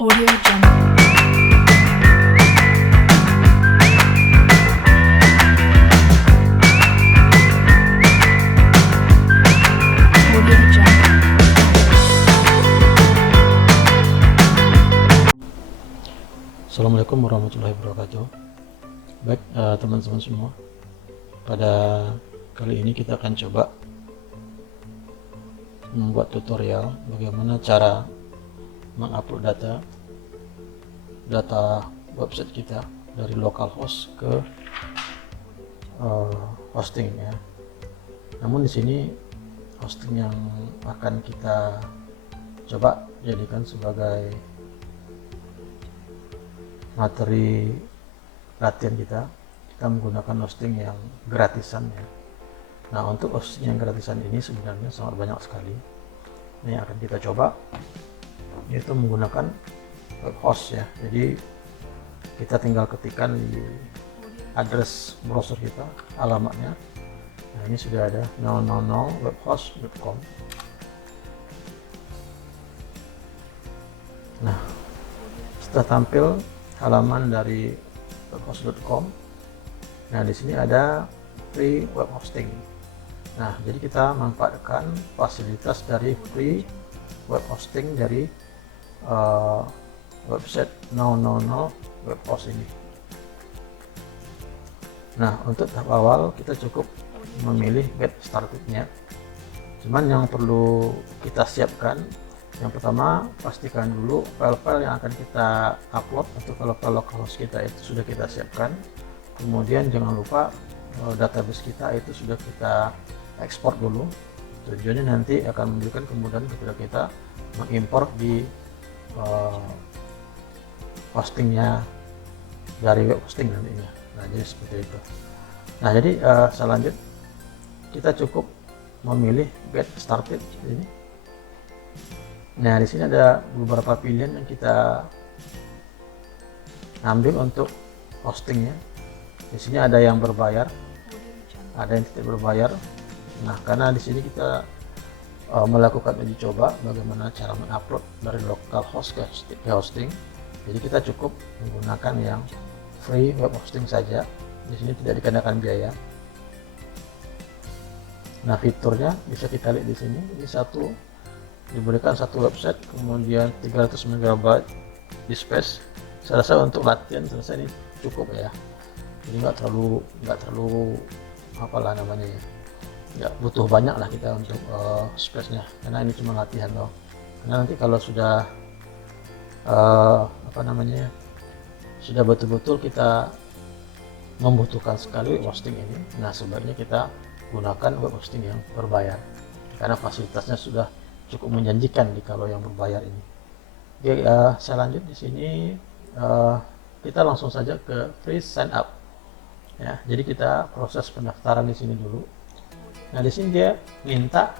Audio Jungle. Audio Jungle. Assalamualaikum warahmatullahi wabarakatuh. Baik, teman-teman semua, pada kali ini kita akan coba membuat tutorial bagaimana cara mengupload data website kita dari localhost ke hosting ya. Namun di sini hosting yang akan kita coba jadikan sebagai materi latihan kita menggunakan hosting yang gratisan ya. Nah, untuk hosting yang gratisan ini sebenarnya sangat banyak sekali. Ini yang akan kita coba, yaitu menggunakan web host ya. Jadi kita tinggal ketikkan di address browser kita alamatnya. Nah, ini sudah ada 000webhost.com. Nah, setelah tampil halaman dari webhost.com, nah di sini ada free web hosting. Nah, jadi kita manfaatkan fasilitas dari free web hosting dari website 000 web host ini. Nah, untuk tahap awal kita cukup memilih get started-nya. Cuman yang perlu kita siapkan, yang pertama pastikan dulu file-file yang akan kita upload atau file-file localhost kita itu sudah kita siapkan. Kemudian jangan lupa database kita itu sudah kita ekspor dulu. Tujuannya nanti akan memberikan kemudahan ketika kita mengimpor di hostingnya dari web hosting nantinya. Nah, jadi seperti itu. Nah, jadi selanjutnya kita cukup memilih get started ini. Nah, di sini ada beberapa pilihan yang kita ambil untuk hostingnya. Di sini ada yang berbayar, ada yang tidak berbayar. Nah, karena di sini kita melakukan uji coba bagaimana cara mengupload dari localhost ke hosting. Jadi kita cukup menggunakan yang free web hosting saja. Di sini tidak dikenakan biaya. Nah, fiturnya bisa kita lihat di sini. Ini diberikan satu website, kemudian 300 MB di space. Saya rasa untuk latihan selesai ini cukup ya. Jadi nggak terlalu apalah namanya ya. Nggak butuh banyak lah kita untuk space-nya, karena ini cuma latihan loh. Karena nanti kalau sudah sudah betul-betul kita membutuhkan sekali web hosting ini, nah sebaiknya kita gunakan web hosting yang berbayar karena fasilitasnya sudah cukup menjanjikan kalau yang berbayar ini. Oke, saya lanjut di sini. Kita langsung saja ke free sign up ya. Jadi kita proses pendaftaran di sini dulu. Nah, di sini dia minta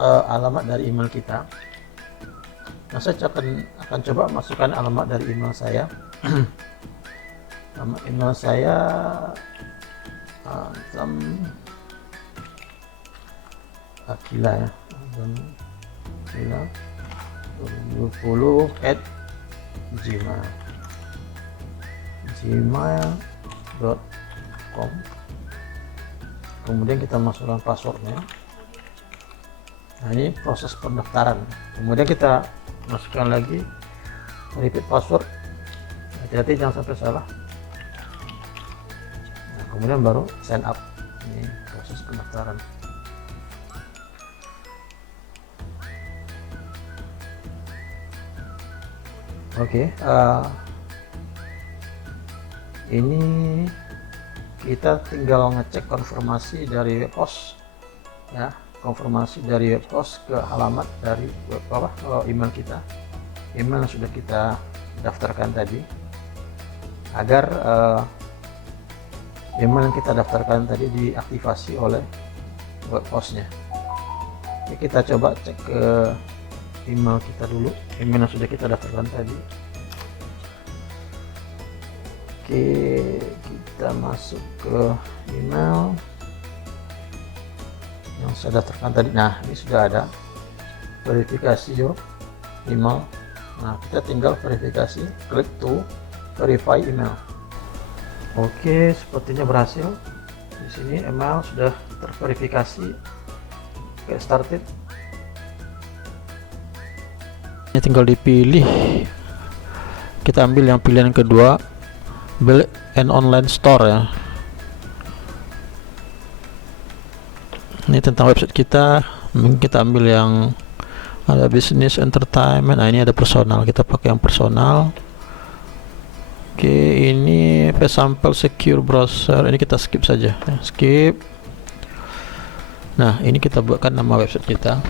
alamat dari email kita. Nah, saya akan coba masukkan alamat dari email saya. Nama email saya Akila ya, Akila 20@gmail.com. Kemudian kita masukkan passwordnya. Nah, ini proses pendaftaran. Kemudian kita masukkan lagi repeat password. Hati-hati jangan sampai salah. Nah, kemudian baru sign up. Ini proses pendaftaran. Oke, ini kita tinggal ngecek konfirmasi dari web host ya, konfirmasi dari web host ke alamat dari email kita, email yang sudah kita daftarkan tadi, agar email yang kita daftarkan tadi diaktifasi oleh web hostnya. Oke, kita coba cek ke email kita dulu, email yang sudah kita daftarkan tadi. Oke, kita masuk ke email yang saya daftarkan tadi. Nah, ini sudah ada verifikasi your email Nah, kita tinggal verifikasi, klik to verify email. Oke, sepertinya berhasil. Di sini email sudah terverifikasi. Get started. Ini tinggal dipilih. Kita ambil yang pilihan kedua, build an online store ya. Ini tentang website kita. Mungkin kita ambil yang ada business entertainment. Nah, ini ada personal, kita pakai yang personal. Oke, ini sample secure browser, ini kita skip saja, skip. Nah, ini kita buatkan nama website kita.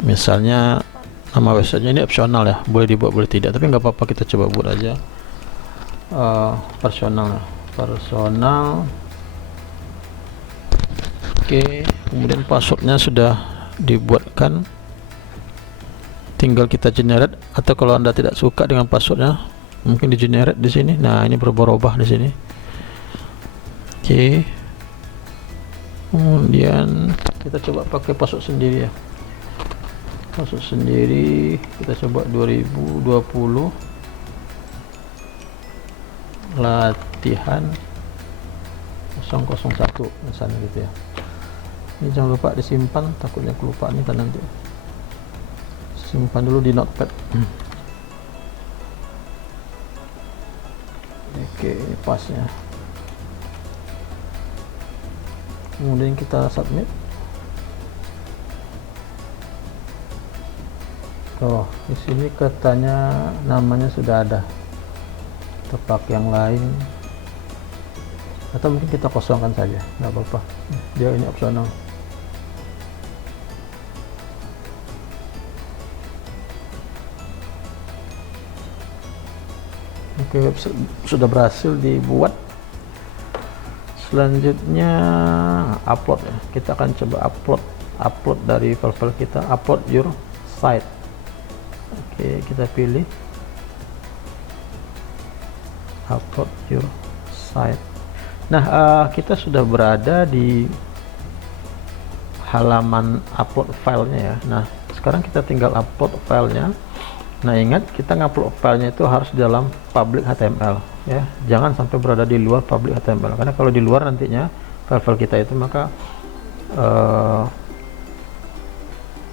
Misalnya nama websitenya ini opsional ya, boleh dibuat boleh tidak, tapi nggak apa-apa, kita coba buat aja personal. Oke, kemudian passwordnya sudah dibuatkan, tinggal kita generate, atau kalau Anda tidak suka dengan passwordnya mungkin di generate di sini. Nah, ini berubah-ubah di sini. Oke, kemudian kita coba pakai password sendiri ya, password sendiri. Kita coba 2020 latihan 001 misalnya gitu ya. Ini jangan lupa disimpan, takutnya kelupaan nih nanti. Simpan dulu di notepad. Oke, ini pasnya. Kemudian kita submit. Oh, di sini katanya namanya sudah ada. Kita pakai yang lain, atau mungkin kita kosongkan saja, nggak apa-apa. Dia ini opsional. Oke, website sudah berhasil dibuat. Selanjutnya upload ya. Kita akan coba upload dari file-file kita, upload your site. Oke, kita pilih upload your site. Nah, kita sudah berada di halaman upload filenya ya. Nah, sekarang kita tinggal upload filenya. Nah, ingat, kita ngupload filenya itu harus di dalam public HTML ya, jangan sampai berada di luar public HTML, karena kalau di luar nantinya file-file kita itu, maka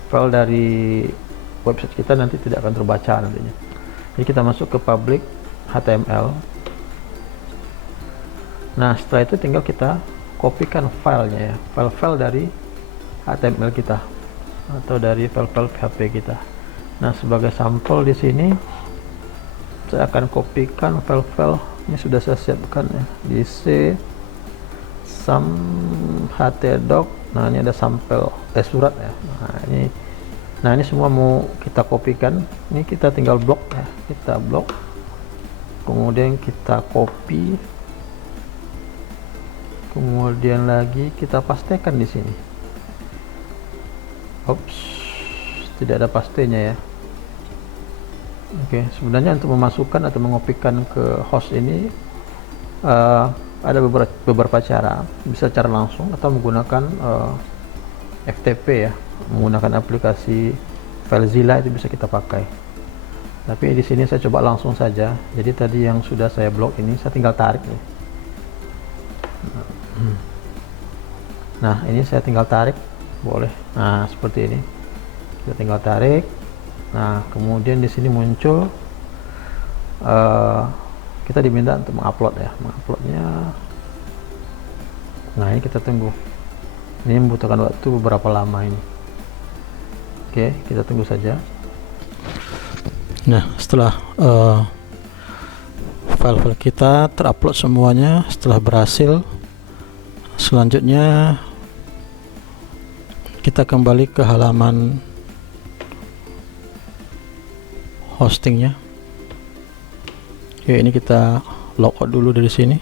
file dari website kita nanti tidak akan terbaca nantinya. Jadi kita masuk ke public HTML. Nah, setelah itu tinggal kita kopikan filenya ya, file-file dari HTML kita atau dari file-file PHP kita. Nah, sebagai sampel di sini saya akan kopikan file-file ini, sudah saya siapkan ya, di C sam htdoc. Nah, ini ada sampel surat ya. Nah, ini semua mau kita kopikan. Ini kita tinggal blok ya, kita blok, kemudian kita copy, kemudian lagi kita pastekan di sini. Ops, tidak ada pastenya ya. Oke, sebenarnya untuk memasukkan atau mengopikan ke host ini ada beberapa cara. Bisa cara langsung atau menggunakan FTP ya, menggunakan aplikasi FileZilla itu bisa kita pakai. Tapi di sini saya coba langsung saja. Jadi tadi yang sudah saya blok ini saya tinggal tarik nih. Nah, ini saya tinggal tarik, boleh. Nah, seperti ini. Kita tinggal tarik. Nah, kemudian di sini muncul kita diminta untuk mengupload ya, menguploadnya. Nah, ini kita tunggu. Ini membutuhkan waktu beberapa lama ini. Oke, kita tunggu saja. Nah, setelah file-file kita terupload semuanya, setelah berhasil, selanjutnya kita kembali ke halaman hostingnya. Oke, ini kita logout dulu dari sini.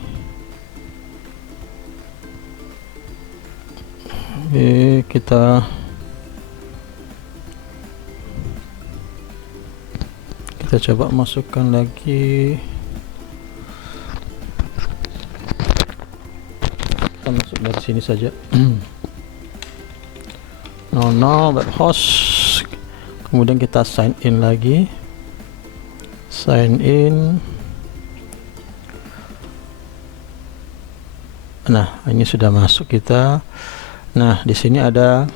Oke, kita coba masukkan lagi. Kita masuk dari sini saja. 00 host, kemudian kita sign in lagi. sign in. Nah, ini sudah masuk kita. Nah, di sini ada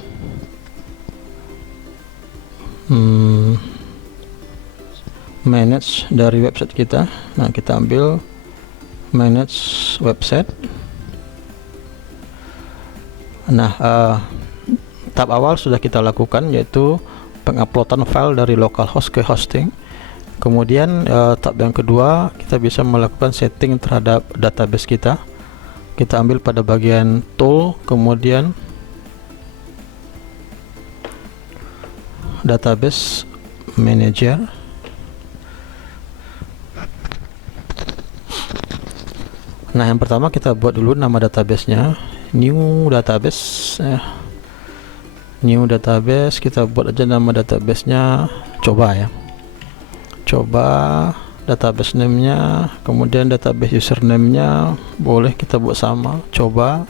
manage dari website kita. Nah, kita ambil manage website. Nah, tahap awal sudah kita lakukan, yaitu penguploadan file dari localhost ke hosting. Kemudian tahap yang kedua, kita bisa melakukan setting terhadap database kita. Kita ambil pada bagian tool, kemudian database manager. Nah, yang pertama kita buat dulu nama databasenya, new database. New database, kita buat aja nama databasenya coba ya, coba. Database name-nya, kemudian database username-nya boleh kita buat sama, coba.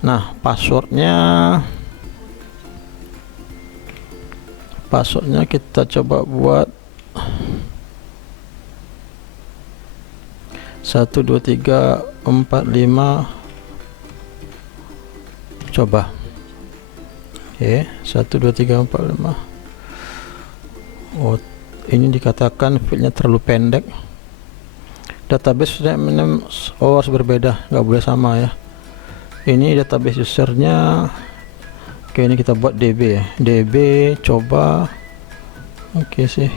Nah, passwordnya kita coba buat 1 2 3 4 5, coba. Oke, 1 2 3 4 5. Oh, ini dikatakan fieldnya terlalu pendek. Database name harus berbeda, nggak boleh sama ya. Ini database usernya. Oke, ini kita buat db ya, db coba. Oke sih,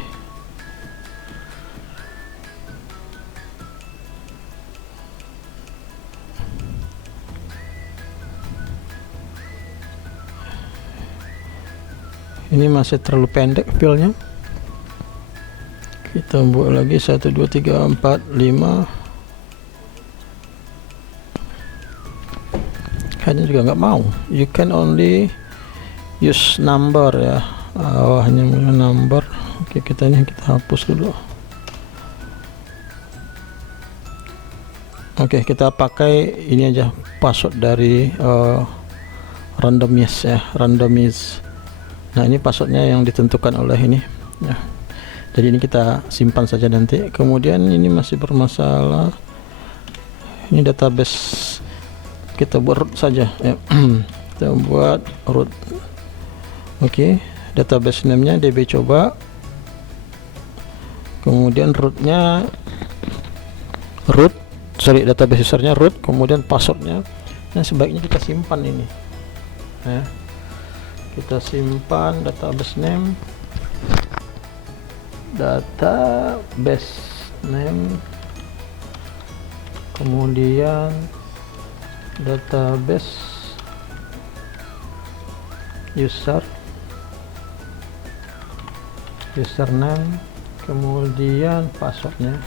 ini masih terlalu pendek fieldnya. Kita buat lagi 1 2 3 4 5. Kayaknya juga nggak mau. You can only use number ya. Hanya number. Oke, kita hapus dulu. Oke, kita pakai ini aja, password dari randomize ya, randomize. Nah, ini passwordnya yang ditentukan oleh ini ya. Jadi ini kita simpan saja nanti. Kemudian ini masih bermasalah. Ini database, kita buat root saja ya. Kita buat root. Oke, database name-nya db coba. Kemudian rootnya database usernya root, kemudian passwordnya. Nah, sebaiknya kita simpan ini ya. Kita simpan database name, kemudian database username, kemudian passwordnya.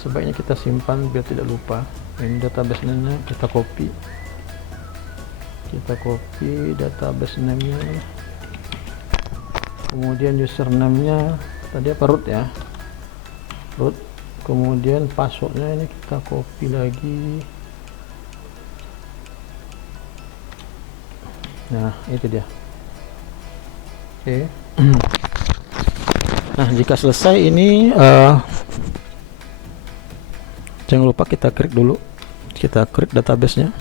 Sebaiknya kita simpan biar tidak lupa. Ini database name-nya kita copy, database name-nya, kemudian username-nya tadi apa, root ya, root. Kemudian passwordnya ini kita copy lagi. Nah, itu dia. Oke. Nah, jika selesai ini jangan lupa kita klik dulu, kita klik database-nya.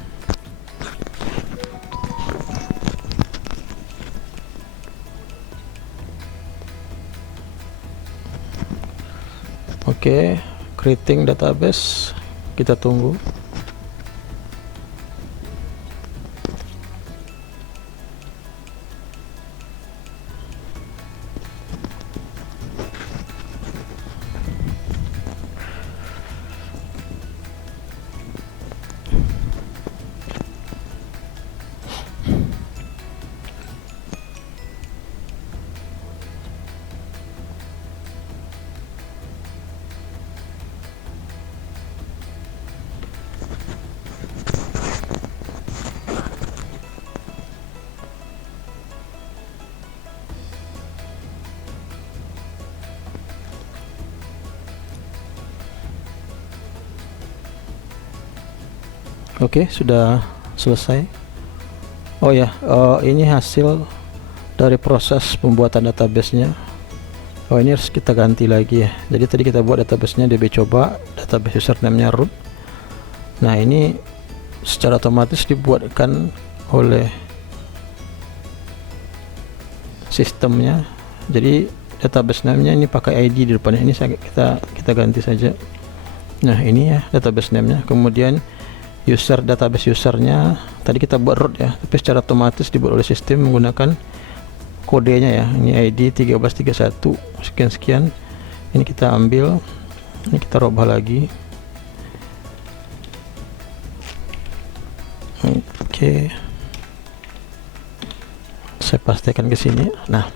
Oke, creating database, kita tunggu. Oke, sudah selesai. Oh ya, ini hasil dari proses pembuatan database-nya. Oh, ini harus kita ganti lagi ya. Jadi tadi kita buat database-nya DB coba, database username-nya root. Nah, ini secara otomatis dibuatkan oleh sistemnya. Jadi database name-nya ini pakai ID di depannya. Ini kita ganti saja. Nah, ini ya database name-nya. Kemudian database usernya tadi kita buat root ya, tapi secara otomatis dibuat oleh sistem menggunakan kodenya ya. Ini ID 1331 sekian. Ini kita ambil, ini kita rubah lagi. Oke, saya pastikan ke sini. Nah,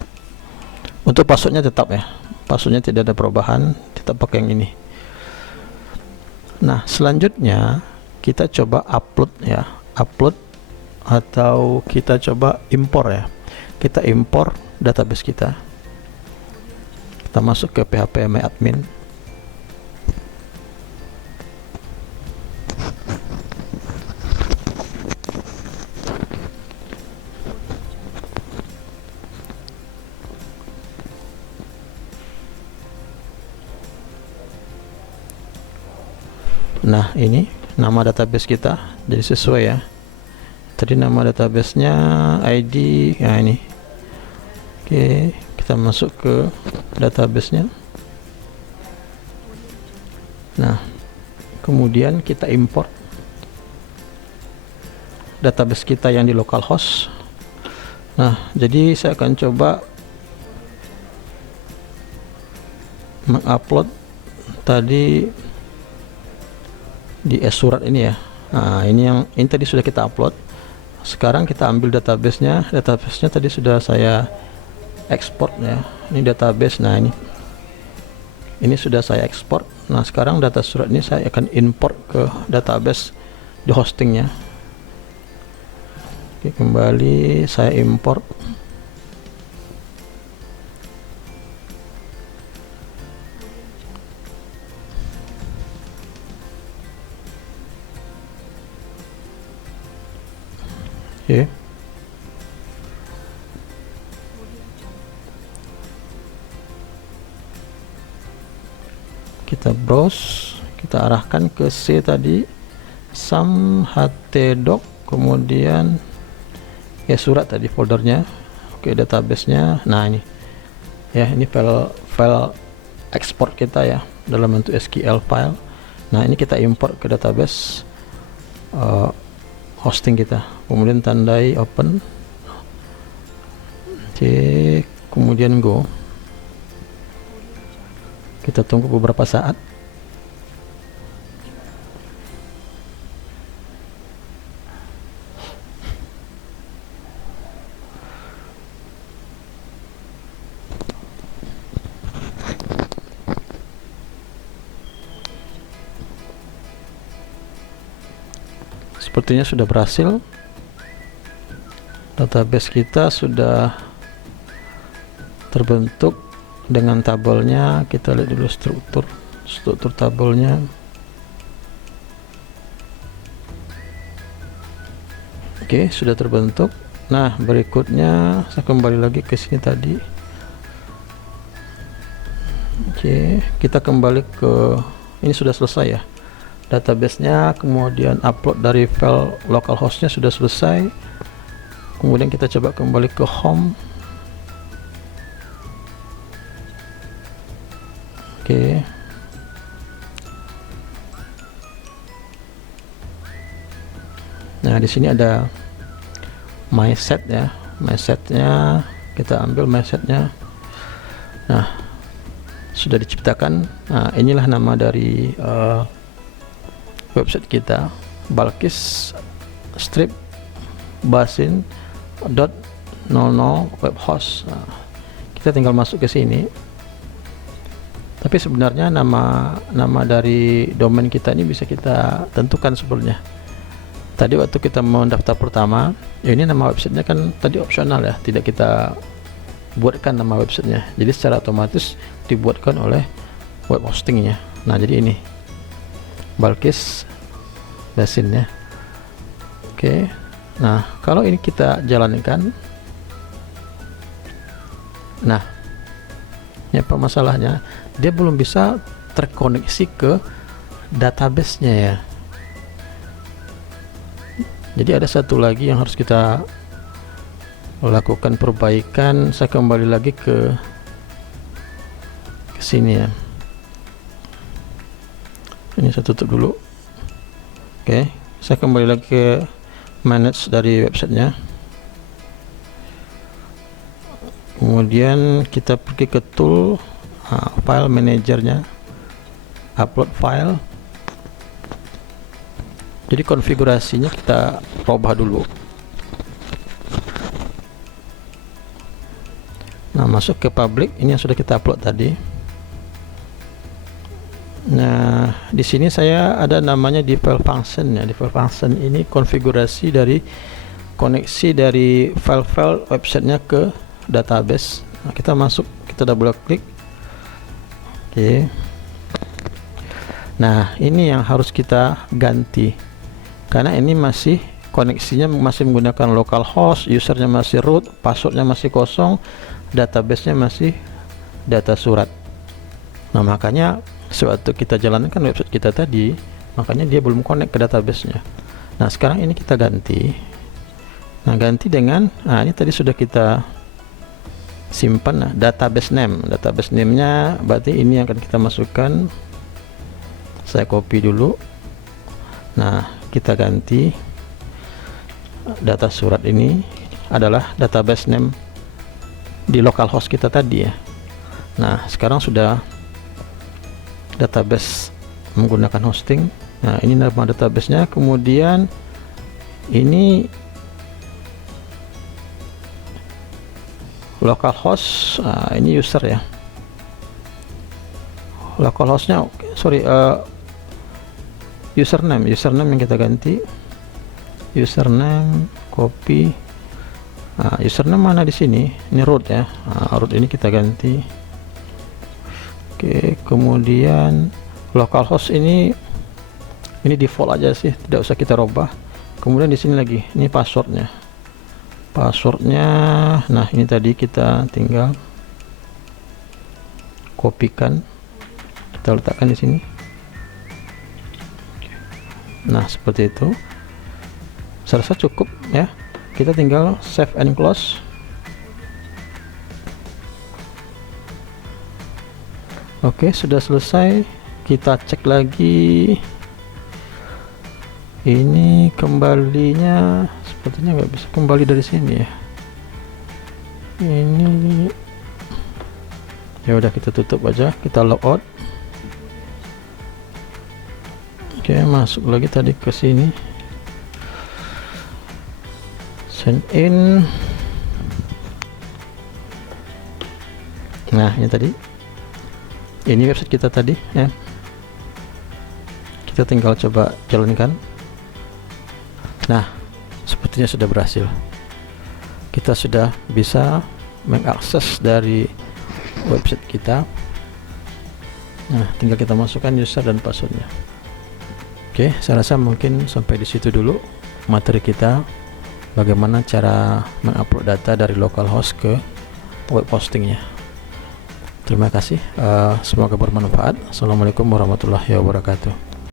untuk passwordnya tetap ya, passwordnya tidak ada perubahan, tetap pakai yang ini. Nah, selanjutnya kita coba upload ya, upload atau kita coba impor ya. Kita impor database kita. Kita masuk ke PHP MyAdmin. Nah, ini nama database kita, jadi sesuai ya. Tadi nama databasenya ID, nah ini. Oke, kita masuk ke databasenya. Nah, kemudian kita import database kita yang di localhost. Nah, jadi saya akan coba mengupload tadi di surat ini ya. Nah, ini tadi sudah kita upload. Sekarang kita ambil databasenya tadi sudah saya ekspor ya. Ini database. Nah, ini sudah saya ekspor. Nah, sekarang data surat ini saya akan import ke database di hostingnya. Oke, kembali saya import. Oke. Kita browse, kita arahkan ke C tadi, sam htdoc, kemudian ya surat tadi foldernya. Oke, databasenya. Nah, ini ya, ini file ekspor kita ya dalam bentuk SQL file. Nah, ini kita import ke database hosting kita, kemudian tandai open. Oke, kemudian go. Kita tunggu beberapa saat. Sepertinya sudah berhasil. Database kita sudah terbentuk dengan tabelnya. Kita lihat dulu struktur tabelnya. Oke, sudah terbentuk. Nah, berikutnya saya kembali lagi ke sini tadi. Oke, kita kembali ke ini, sudah selesai ya databasenya. Kemudian upload dari file localhostnya sudah selesai. Kemudian kita coba kembali ke home. Oke, nah di sini ada my set ya, my setnya kita ambil my setnya. Nah, sudah diciptakan. Nah, inilah nama dari website kita, Balkis strip basin.00 web host. Nah, kita tinggal masuk ke sini. Tapi sebenarnya nama dari domain kita ini bisa kita tentukan sebelumnya. Tadi waktu kita mendaftar pertama, ya ini nama websitenya kan tadi opsional ya, tidak kita buatkan nama websitenya. Jadi secara otomatis dibuatkan oleh web hostingnya. Nah, jadi ini Balkis Basin ya. Oke. Nah, kalau ini kita jalankan, nah Ya, apa masalahnya? Dia belum bisa terkoneksi ke database-nya ya. Jadi ada satu lagi yang harus kita lakukan perbaikan. Saya kembali lagi ke sini ya. Ini saya tutup dulu. Oke, saya kembali lagi ke manage dari websitenya. Kemudian kita pergi ke tool, file manajernya, upload file. Jadi konfigurasinya kita ubah dulu. Nah, masuk ke public, ini yang sudah kita upload tadi. Nah, di sini saya ada namanya default function ya. Default function ini konfigurasi dari koneksi dari file-file websitenya ke database. Nah, kita masuk, kita double klik. Oke. Nah, ini yang harus kita ganti karena ini masih koneksinya masih menggunakan localhost, usernya masih root, passwordnya masih kosong, database-nya masih data surat. Nah, makanya sewaktu kita jalankan website kita tadi, makanya dia belum connect ke database-nya. Nah, sekarang ini kita ganti. Nah, ganti dengan, nah ini tadi sudah kita simpan. Nah, database name-nya berarti ini yang akan kita masukkan. Saya copy dulu. Nah, kita ganti data surat ini adalah database name di localhost kita tadi ya. Nah, sekarang sudah database menggunakan hosting. Nah, ini nama database-nya. Kemudian ini localhost, ini user ya. Localhost-nya username yang kita ganti. Username, copy. Username mana di sini? Ini root ya. Root ini kita ganti. Oke, kemudian localhost ini default aja sih, tidak usah kita rubah. Kemudian di sini lagi, ini passwordnya. Nah ini tadi kita tinggal kopikan, kita letakkan di sini. Nah, seperti itu. Saya rasa cukup ya. Kita tinggal save and close. Oke, sudah selesai. Kita cek lagi. Ini kembalinya sepertinya nggak bisa kembali dari sini ya. Ini ya udah, kita tutup aja, kita logout. Oke, masuk lagi tadi ke sini, sign in. Nah, ini tadi, ini website kita tadi ya. Kita tinggal coba jalankan. Nah, sepertinya sudah berhasil. Kita sudah bisa mengakses dari website kita. Nah, tinggal kita masukkan user dan passwordnya. Oke, saya rasa mungkin sampai di situ dulu materi kita, bagaimana cara mengupload data dari localhost ke web hostingnya. Terima kasih, semoga bermanfaat. Assalamualaikum warahmatullahi wabarakatuh.